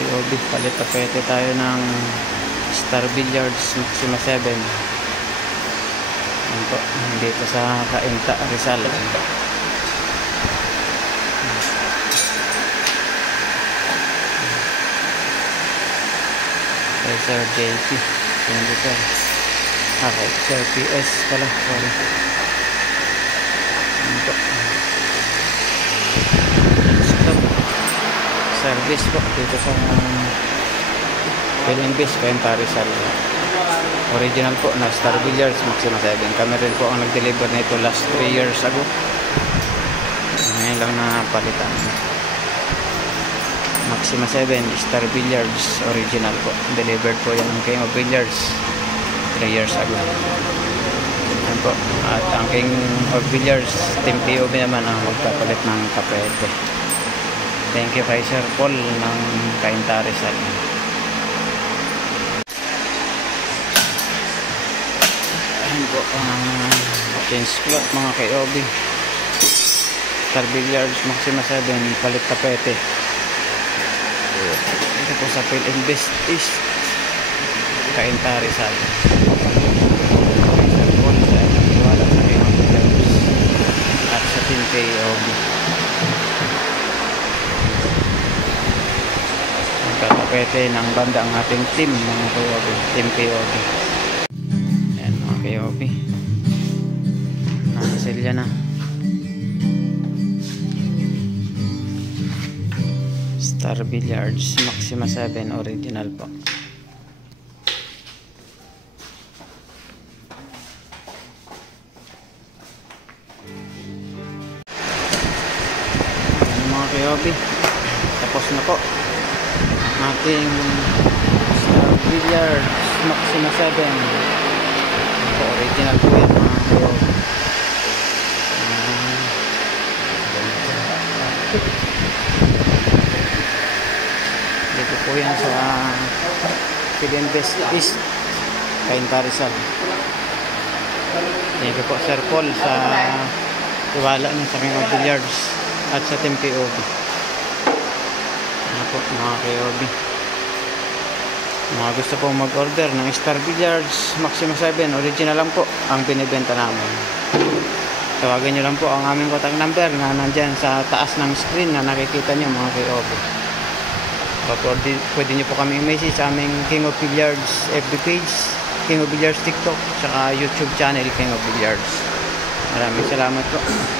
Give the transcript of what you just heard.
KOB, palit tapete tayo ng Star Billiards Maxima 7. Yan po, dito sa Cainta, Rizal. kay Sir JP. Yan po sir. Kay Sir PS pala, sorry. Yan po. Service po dito sa Pilinbis, Cainta, Rizal. Original po na Star Billiards Maxima 7. Kami rin po ang nag-deliver nito last 3 years ago. Ngayon lang na palitan. Maxima 7 Star Billiards original po. Delivered po yan ng King of Billiards 3 years ago. Yan po. At ang King of Billiards Team POB naman ang magpapalit ng tapete. Thank you kay Sir Paul ng Cainta, Rizal. Ayan po ang change cloth mga KOB. Star Billiards Maxima 7 palit tapete. Ito po sa Pilinbis East, Cainta, Rizal. Sir Paul sa nagtiwala sa King of Billiards at sa Team KOB. Nagkatapete ng banda ang ating team mga KOB, Team KOB. Ayan mga KOB, nakasilya na. Star Billiards Maxima 7 original po. Ayan mga KOB, tapos na po ating Star Billiards Maxima 7 po, original po yan mga KOB. Dito po yan sa Pilinbis East, Cainta, Rizal. Thank you po Sir Paul sa tiwala niya sa King of Billiards at sa Team POB. Ano po mga KOB, mga gusto po mag-order ng Star Billiards Maxima 7 original lang po ang binibenta namin. Tawagan nyo lang po ang aming contact number na nandyan sa taas ng screen na nakikita nyo mga KOB. Pwede nyo po kami i-message sa aming King of Billiards FB page, King of Billiards TikTok, saka YouTube channel King of Billiards. Maraming salamat po.